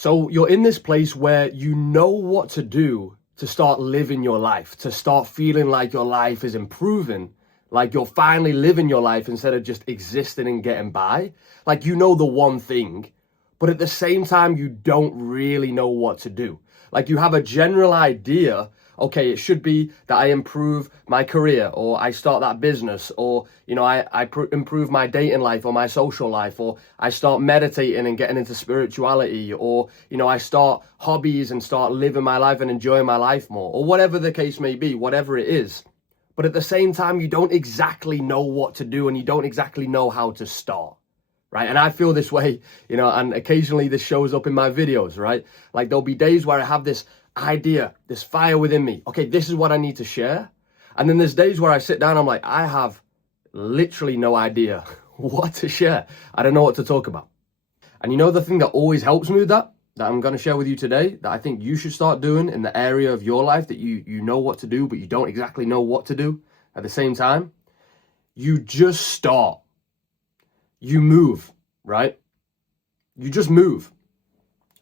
So you're in this place where you know what to do to start living your life, to start feeling like your life is improving, like you're finally living your life instead of just existing and getting by. Like you know the one thing, but at the same time, you don't really know what to do. Like you have a general idea, okay, it should be that I improve my career, or I start that business, or, you know, I improve my dating life or my social life, or I start meditating and getting into spirituality, or, you know, I start hobbies and start living my life and enjoying my life more, or whatever the case may be, whatever it is. But at the same time, you don't exactly know what to do and you don't exactly know how to start. Right. And I feel this way, you know, and occasionally this shows up in my videos, right? Like there'll be days where I have this idea, this fire within me. Okay, this is what I need to share. And then there's days where I sit down, I'm like, I have literally no idea what to share. I don't know what to talk about. And you know, the thing that always helps me with that I'm going to share with you today, that I think you should start doing in the area of your life that you know what to do, but you don't exactly know what to do at the same time. You just start. You move, right? You just move.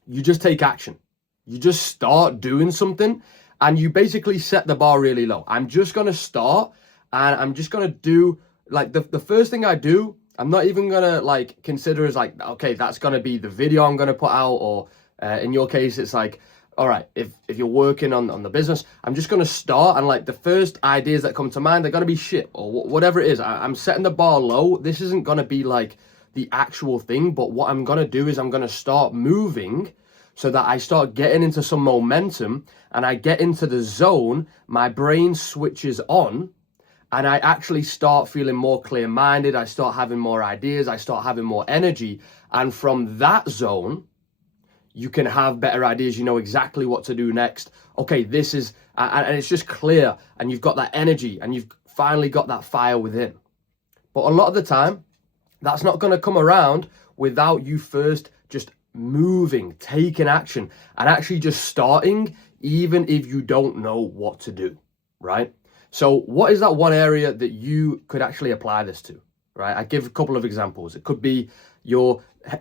You just take action. You just start doing something and you basically set the bar really low. I'm just going to start and I'm just going to do like the first thing I do. I'm not even going to like consider as like, okay, that's going to be the video I'm going to put out, or in your case, it's like, all right, if you're working on the business, I'm just going to start, and like the first ideas that come to mind, they're going to be shit or whatever it is. I'm setting the bar low. This isn't going to be like the actual thing, but what I'm going to do is I'm going to start moving so that I start getting into some momentum and I get into the zone, my brain switches on and I actually start feeling more clear-minded. I start having more ideas. I start having more energy. And from that zone, you can have better ideas. You know exactly what to do next. Okay, this is, and it's just clear, and you've got that energy and you've finally got that fire within. But a lot of the time, that's not going to come around without you first just moving, taking action, and actually just starting, even if you don't know what to do, right? So what is that one area that you could actually apply this to, right? I give a couple of examples. It could be your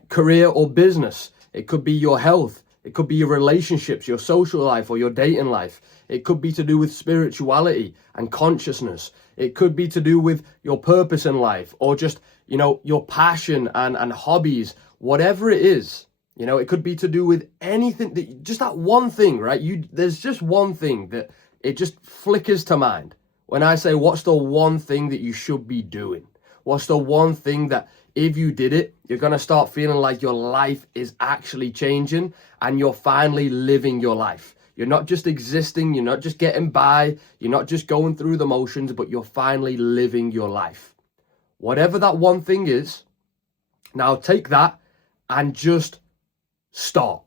career or business. It could be your health. It could be your relationships, your social life, or your dating life. It could be to do with spirituality and consciousness. It could be to do with your purpose in life, or just, you know, your passion and hobbies, whatever it is. You know, it could be to do with anything, that just that one thing, right? There's just one thing that it just flickers to mind. When I say, what's the one thing that you should be doing? What's the one thing that if you did it, you're going to start feeling like your life is actually changing and you're finally living your life. You're not just existing, you're not just getting by, you're not just going through the motions, but you're finally living your life. Whatever that one thing is, now take that and just start.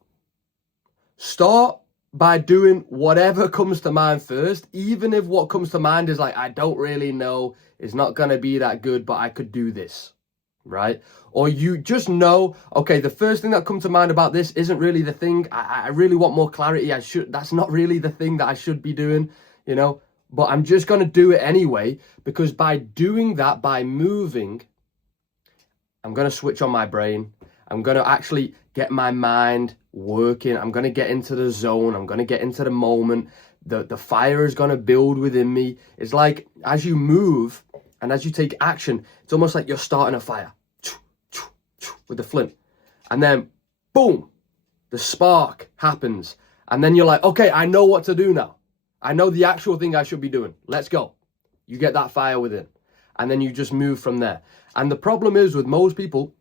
Start by doing whatever comes to mind first, even if what comes to mind is like, I don't really know, it's not going to be that good, but I could do this, right? Or you just know, okay, the first thing that comes to mind about this isn't really the thing. I really want more clarity. That's not really the thing that I should be doing, you know, but I'm just going to do it anyway, because by doing that, by moving, I'm going to switch on my brain. I'm going to actually get my mind working. I'm going to get into the zone. I'm going to get into the moment. The fire is going to build within me. It's like as you move and as you take action, it's almost like you're starting a fire with the flint. And then, boom, the spark happens. And then you're like, okay, I know what to do now. I know the actual thing I should be doing. Let's go. You get that fire within. And then you just move from there. And the problem is with most people,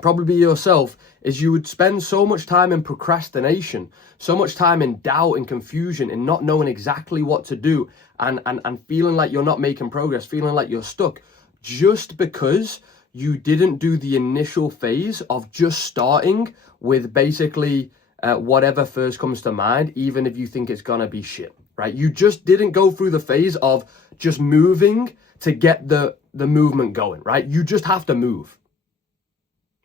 probably yourself, is you would spend so much time in procrastination, so much time in doubt and confusion and not knowing exactly what to do, and feeling like you're not making progress, feeling like you're stuck, just because you didn't do the initial phase of just starting with basically whatever first comes to mind, even if you think it's gonna be shit, right? You just didn't go through the phase of just moving to get the movement going, right? You just have to move.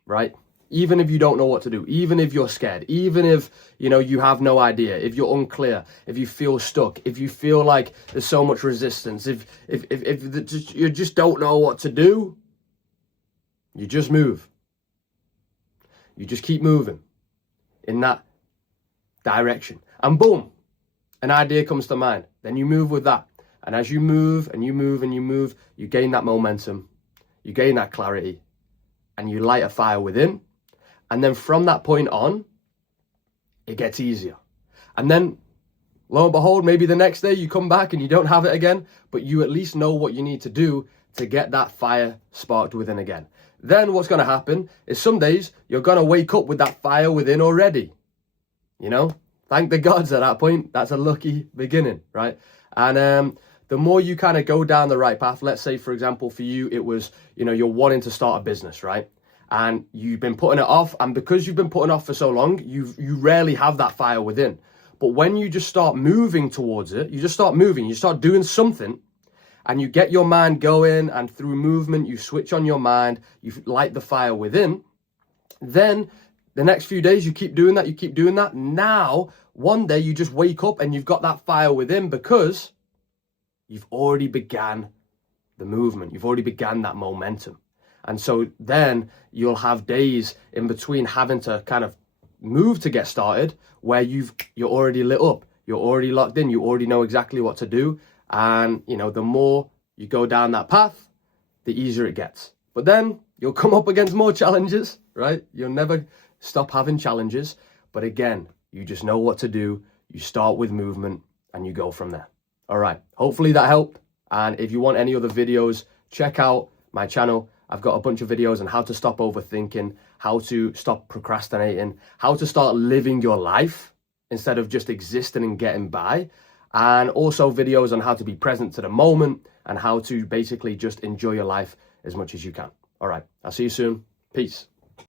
Right? Even if you don't know what to do, even if you're scared, even if, you know, you have no idea, if you're unclear, if you feel stuck, if you feel like there's so much resistance, if you just don't know what to do, you just move. You just keep moving in that direction. And boom, an idea comes to mind. Then you move with that. And as you move and you move and you move, you gain that momentum, you gain that clarity, and you light a fire within. And then from that point on, it gets easier. And then lo and behold, maybe the next day you come back and you don't have it again, but you at least know what you need to do to get that fire sparked within again. Then what's going to happen is some days you're going to wake up with that fire within already. You know, thank the gods at that point. That's a lucky beginning, right? And the more you kind of go down the right path, let's say, for example, for you, it was, you know, you're wanting to start a business, right? And you've been putting it off. And because you've been putting off for so long, you rarely have that fire within. But when you just start moving towards it, you just start moving, you start doing something, and you get your mind going, and through movement, you switch on your mind, you light the fire within, then the next few days, you keep doing that, you keep doing that. Now, one day you just wake up and you've got that fire within because you've already began the movement. You've already began that momentum. And so then you'll have days in between having to kind of move to get started where you're already lit up. You're already locked in. You already know exactly what to do. And, you know, the more you go down that path, the easier it gets. But then you'll come up against more challenges, right? You'll never stop having challenges. But again, you just know what to do. You start with movement and you go from there. All right. Hopefully that helped. And if you want any other videos, check out my channel. I've got a bunch of videos on how to stop overthinking, how to stop procrastinating, how to start living your life instead of just existing and getting by. And also videos on how to be present to the moment and how to basically just enjoy your life as much as you can. All right. I'll see you soon. Peace.